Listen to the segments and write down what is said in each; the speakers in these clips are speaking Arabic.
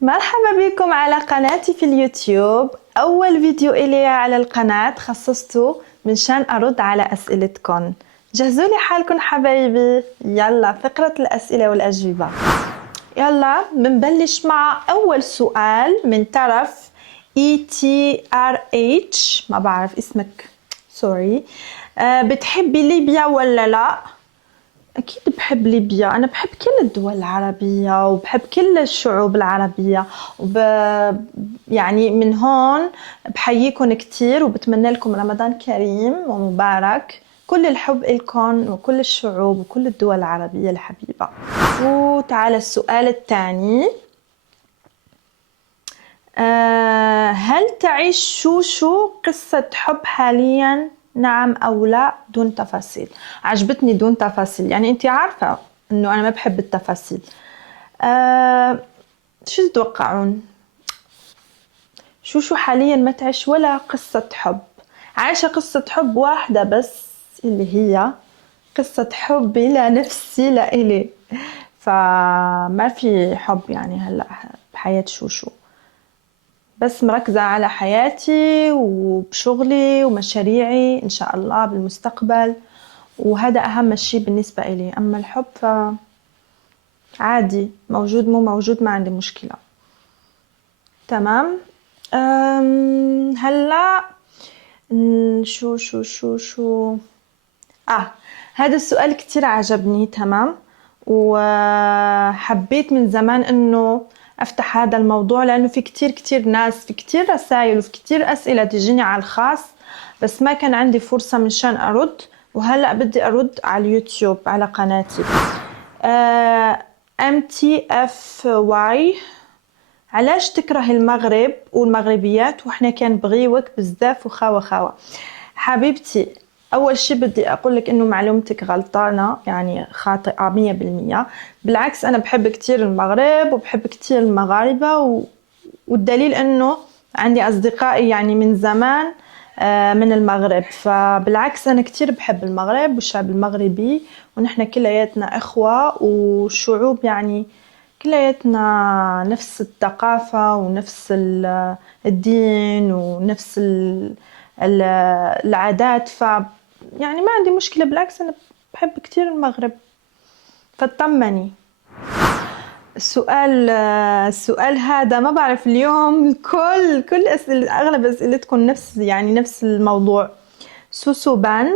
مرحبا بكم على قناتي في اليوتيوب. أول فيديو إلي على القناة خصصته منشان أرد على أسئلتكم. جهزوا لي حالكم حبايبي، يلا فقرة الأسئلة والأجوبة. يلا بنبلش مع أول سؤال من طرف ETRH، ما بعرف اسمك، سوري. بتحبي ليبيا ولا لا؟ أكيد بحب ليبيا، أنا بحب كل الدول العربية وبحب كل الشعوب العربية يعني من هون بحييكم كتير وبتمنى لكم رمضان كريم ومبارك. كل الحب إلكم وكل الشعوب وكل الدول العربية الحبيبة. وتعالى السؤال الثاني. هل تعيش شوشو قصة حب حالياً؟ نعم أو لا دون تفاصيل. عجبتني دون تفاصيل، يعني أنت عارفة أنه أنا ما بحب التفاصيل. شو تتوقعون؟ شوشو حالياً ما تعيش ولا قصة حب، عايشة قصة حب واحدة بس اللي هي قصة حب إلى نفسي لا إلي، فما في حب يعني هلأ بحياة شوشو، بس مركزة على حياتي وبشغلي ومشاريعي إن شاء الله بالمستقبل، وهذا أهم شيء بالنسبة إلي. أما الحب فعادي، موجود مو موجود ما عندي مشكلة. تمام. هلا شو هذا السؤال كتير عجبني. تمام، وحبيت من زمان انه افتح هذا الموضوع، لانه في كتير ناس، في كتير رسائل وفي كتير اسئله تجيني على الخاص، بس ما كان عندي فرصه منشان ارد، وهلا بدي ارد على اليوتيوب على قناتي. MTFY: علاش تكره المغرب والمغربيات وإحنا كنبغيوك بزاف وخاوة؟ حبيبتي، أول شي بدي أقولك إنه معلومتك غلطانة، يعني خاطئة 100%. بالعكس أنا بحب كتير المغرب وبحب كتير المغاربة، والدليل إنه عندي أصدقائي يعني من زمان من المغرب، فبالعكس أنا كتير بحب المغرب والشعب المغربي، ونحن كلياتنا إخوة وشعوب، يعني كلياتنا نفس الثقافة ونفس الدين ونفس العادات، يعني ما عندي مشكلة، بالعكس أنا بحب كتير المغرب، فاطمني. السؤال هذا ما بعرف، اليوم كل أسئلة، أغلب أسئلتكم نفس الموضوع. سوسوبان: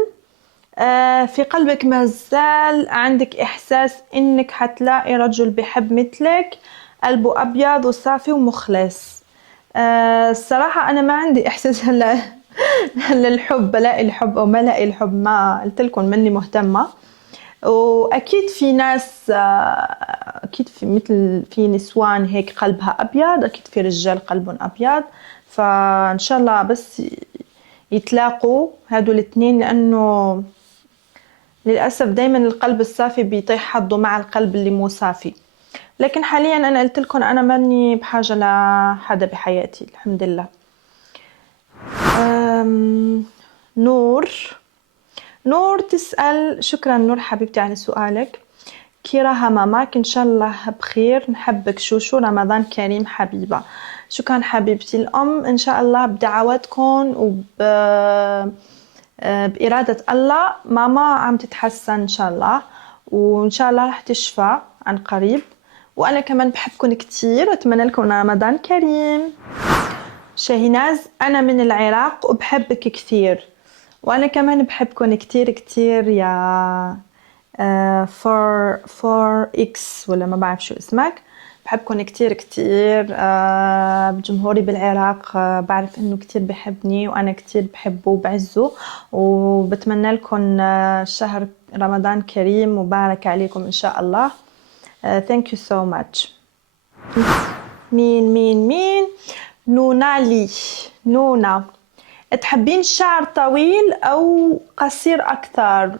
في قلبك ما زال عندك إحساس إنك حتلاقي رجل بحب مثلك، قلبه أبيض وصافي ومخلص؟ الصراحة أنا ما عندي إحساس هلا الحب، بلاقي الحب أو ما لاقي الحب، ما قلت لكم مني مهتمة. واكيد في ناس، اكيد في مثل في نسوان هيك قلبها ابيض، اكيد في رجال قلبهم ابيض، فان شاء الله بس يتلاقوا هادو الاثنين، لانه للاسف دائما القلب الصافي بيطيح حظه مع القلب اللي مو صافي. لكن حاليا انا قلت لكم انا ماني بحاجه لحدا بحياتي الحمد لله. نور تسأل: شكرا نور حبيبتي على سؤالك. كيرا همامك، إن شاء الله بخير، نحبك شوشو، رمضان كريم حبيبة. شكرا حبيبتي الأم، إن شاء الله بدعواتكم بإرادة الله ماما عم تتحسن إن شاء الله، وإن شاء الله رح تشفى عن قريب، وأنا كمان بحبكم كتير وأتمنى لكم رمضان كريم. شاهيناز: أنا من العراق وبحبك كثير، وأنا كمان بحبكم كتير يا فور إكس ولا ما بعرف شو اسمك، بحبكم كتير. جمهوري بالعراق بعرف إنه كتير بحبني، وأنا كتير بحبه وبعزه، وبتمنى لكم شهر رمضان كريم مبارك عليكم إن شاء الله. thank you so much. مين نونا: تحبين شعر طويل أو قصير أكثر؟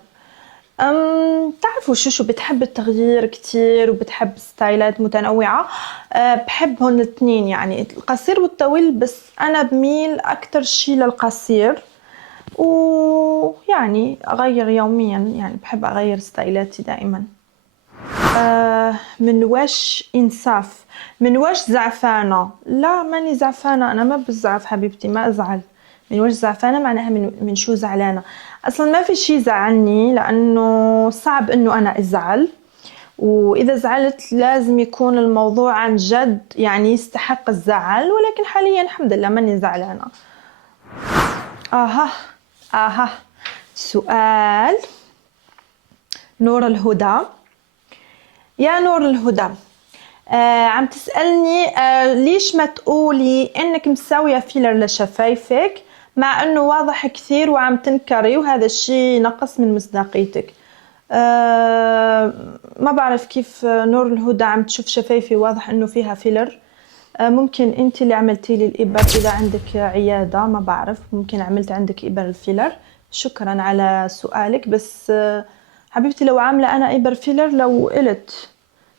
تعرفوا شو بتحب التغيير كتير وبتحب ستايلات متنوعة. بحبهم الاثنين، يعني القصير والطويل، بس أنا بميل أكتر شي للقصير، ويعني أغير يوميا، يعني بحب أغير ستايلاتي دائما. من واش إنصاف، من واش زعفانة؟ لا ماني زعفانة، أنا ما بزعف حبيبتي، ما أزعل. من واش زعفانة معناها من شو زعلانة. أصلا ما في شي زعلني، لأنه صعب إنه أنا أزعل، وإذا زعلت لازم يكون الموضوع عن جد يعني يستحق الزعل، ولكن حاليا الحمد لله ماني زعلانة. آها سؤال نور الهدى. يا نور الهدى، عم تسألني ليش ما تقولي انك مساوية فيلر لشفايفك مع انه واضح كثير وعم تنكري، وهذا الشيء نقص من مصداقيتك. ما بعرف كيف نور الهدى عم تشوف شفايفي واضح انه فيها فيلر. ممكن انت اللي عملتي لي الابر، اذا عندك عيادة ما بعرف، ممكن عملت عندك ابر الفيلر. شكرا على سؤالك، بس حبيبتي لو عاملة انا ابر فيلر لو قلت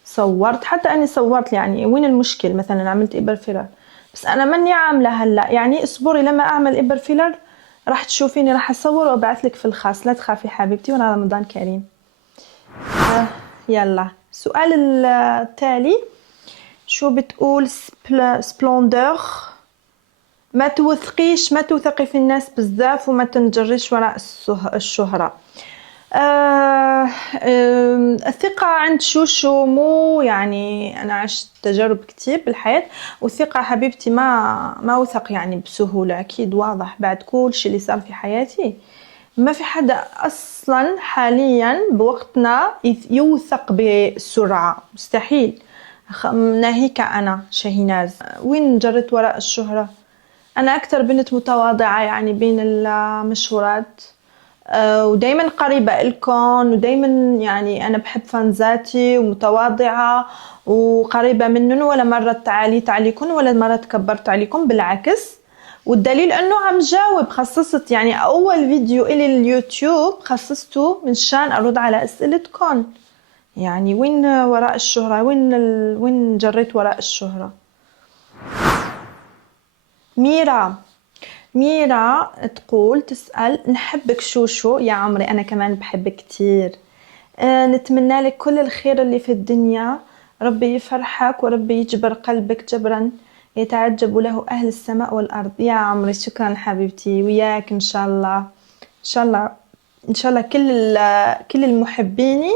صورت، حتى اني صورت، يعني وين المشكل مثلا عملت ابر فيلر، بس انا ماني عامله هلا. يعني اصبري لما اعمل ابر فيلر راح تشوفيني، راح اصور وابعث لك في الخاص، لا تخافي حبيبتي، وانا رمضان كريم. يلا السؤال التالي شو بتقول؟ سبلوندور. ما توثقي في الناس بزاف، وما تنجريش وراء الشهرة. الثقة عند شوشو، مو يعني أنا عشت تجارب كتير بالحياة، والثقة حبيبتي ما وثق يعني بسهولة، أكيد واضح بعد كل شي اللي صار في حياتي. ما في حدا أصلا حاليا بوقتنا يوثق بسرعة، مستحيل. ناهيك أنا شاهيناز، وين جريت وراء الشهرة؟ أنا أكتر بنت متواضعة يعني بين المشهورات، ودايما قريبة إلكم، ودايما يعني أنا بحب فانزاتي ومتواضعة وقريبة منن، ولا مرة تعاليت عليكم ولا مرة تكبرت عليكم، بالعكس. والدليل أنه عم جاوب، خصصت يعني أول فيديو إلي اليوتيوب خصصته من شان أرد على أسئلتكم. يعني وين وراء الشهرة؟ وين جريت وراء الشهرة؟ ميرا تقول تسأل نحبك شوشو يا عمري، أنا كمان بحبك كتير. نتمنى لك كل الخير اللي في الدنيا، ربي يفرحك وربي يجبر قلبك جبرا يتعجب له أهل السماء والأرض. يا عمري شكرا حبيبتي، وياك إن شاء الله، إن شاء الله، إن شاء الله كل المحبيني.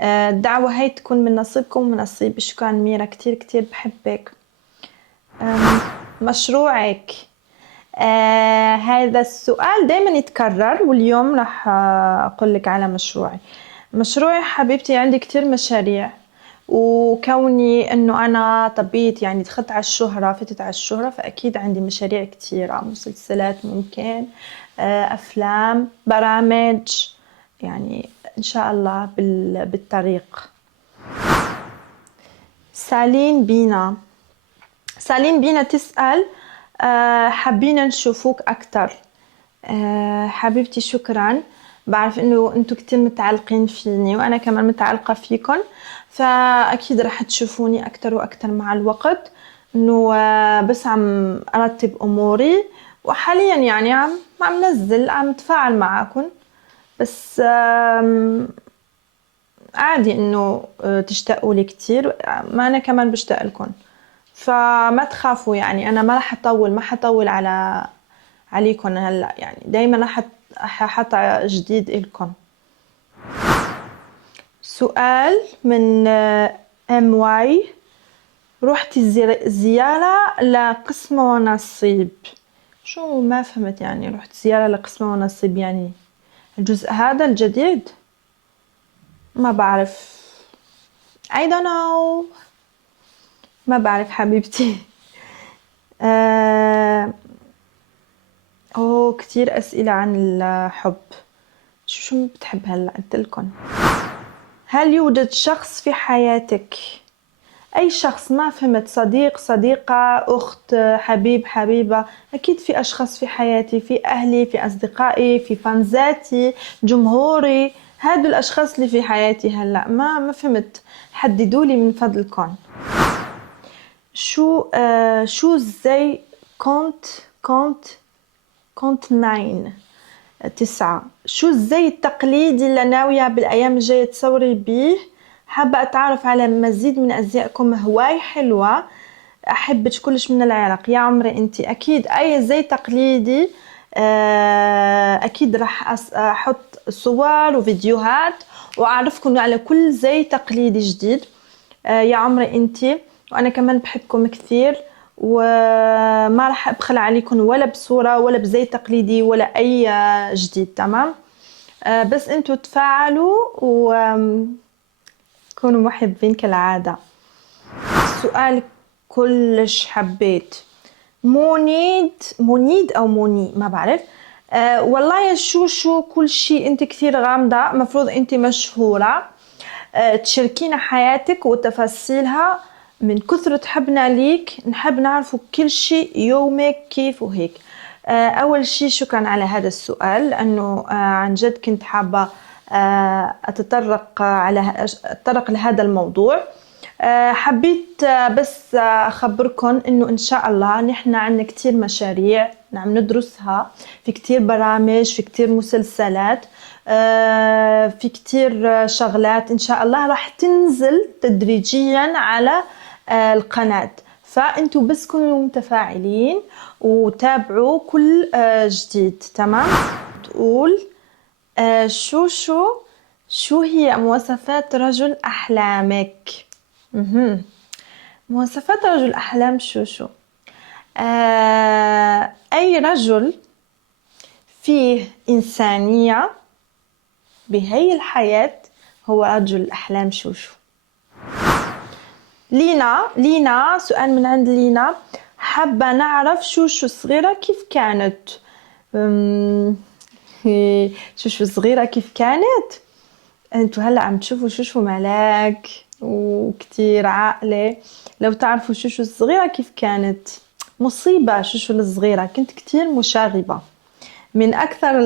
الدعوة هاي تكون من نصيبكم ومن نصيبي. شكرا ميرا، كتير كتير بحبك. مشروعك. هذا السؤال دايما يتكرر، واليوم راح أقول لك على مشروعي حبيبتي. عندي كتير مشاريع، وكوني أنه أنا طبيت يعني دخلت على الشهرة، فتت على الشهرة، فأكيد عندي مشاريع كتيرة، مسلسلات ممكن، أفلام، برامج، يعني إن شاء الله بالطريق. سالين بينا تسأل حابين نشوفوك أكتر. حبيبتي شكرا، بعرف انه انتو كتير متعلقين فيني وانا كمان متعلقة فيكن، فاكيد رح تشوفوني اكتر واكتر مع الوقت. انه بس عم ارتب اموري، وحاليا يعني عم نزل، عم اتفاعل معاكم، بس عادي انه تشتاقوا لي كتير، ما انا كمان بشتاق لكم، فما تخافوا. يعني انا ما رح اطول، ما حطول عليكم هلا، يعني دايما رح احط جديد إلكم. سؤال من ام واي. رحتي زيارة لقسمة ونصيب؟ شو ما فهمت يعني رحت زيارة لقسمة ونصيب، يعني الجزء هذا الجديد؟ ما بعرف، I don't know، ما بعرف حبيبتي. كتير أسئلة عن الحب. شو بتحب هلا قلتلكن. هل يوجد شخص في حياتك؟ أي شخص؟ ما فهمت. صديق، صديقة، أخت، حبيب، حبيبة؟ أكيد في أشخاص في حياتي، في أهلي، في أصدقائي، في فانزاتي، جمهوري، هادو الأشخاص اللي في حياتي هلأ. ما فهمت، حددولي من فضلكم. شو زي كونت 9. شو الزي التقليدي اللي ناوية بالأيام الجاية تصوري بيه حابة أتعرف على مزيد من أزيائكم، هواي حلوة، أحبك كلش من العراق. يا عمري أنت أكيد أي زي تقليدي أكيد راح أحط صور وفيديوهات وأعرفكم على كل زي تقليدي جديد. يا عمري أنت، وأنا كمان بحبكم كثير، وما راح أبخل عليكم ولا بصورة ولا بزي تقليدي ولا أي جديد. تمام؟ بس أنتوا تفاعلوا وكونوا محبين كالعادة. سؤال كلش حبيت، مونيد أو موني ما بعرف. والله يا شوشو كل شي أنت كثير غامضة، مفروض أنت مشهورة. تشاركينا حياتك وتفاصيلها، من كثرة حبنا ليك نحب نعرفوا كل شيء، يومك كيف وهيك. أول شيء شكرا على هذا السؤال، لأنه عن جد كنت حابة أتطرق لهذا الموضوع. حبيت بس أخبركم إنه إن شاء الله نحن عنا كتير مشاريع نعم ندرسها، في كتير برامج، في كتير مسلسلات، في كتير شغلات إن شاء الله راح تنزل تدريجيا على القناة. فأنتوا بس كونوا متفاعلين وتابعوا كل جديد. تمام؟ تقول شو هي مواصفات رجل أحلامك؟ مواصفات رجل أحلام شو أي رجل فيه إنسانية بهي الحياة هو رجل أحلام شوشو. لينا سؤال من عند لينا، حابة نعرف شوشو صغيرة كيف كانت. شوشو صغيرة كيف كانت؟ انتوا هلأ عم تشوفوا شوشو ملاك وكتير عاقلة. لو تعرفوا شوشو الصغيرة كيف كانت، مصيبة. شوشو الصغيرة كنت كتير مشاغبة، من أكثر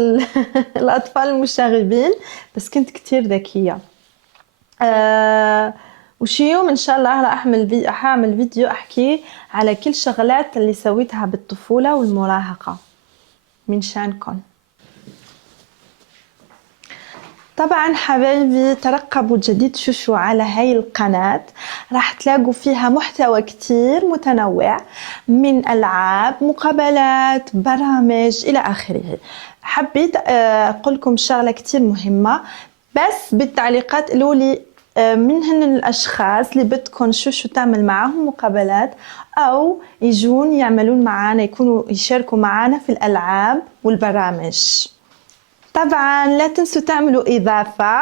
الأطفال المشاغبين، بس كنت كتير ذكية. وشي يوم إن شاء الله راح أعمل فيديو أحكي على كل شغلات اللي سويتها بالطفولة والمراهقة من شانكم. طبعا حبايبي ترقبوا جديد شوشو على هاي القناة، راح تلاقوا فيها محتوى كتير متنوع من ألعاب، مقابلات، برامج إلى آخره. حبيت أقولكم شغلة كتير مهمة، بس بالتعليقات قولولي من هن الأشخاص اللي بدكم شوشو تعمل معهم مقابلات أو يجون يعملون معانا، يكونوا يشاركوا معانا في الألعاب والبرامج. طبعا لا تنسوا تعملوا إضافة،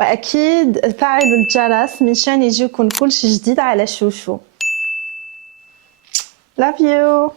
وأكيد فعلوا الجرس منشان يجيكم كل شي جديد على شوشو. Love you.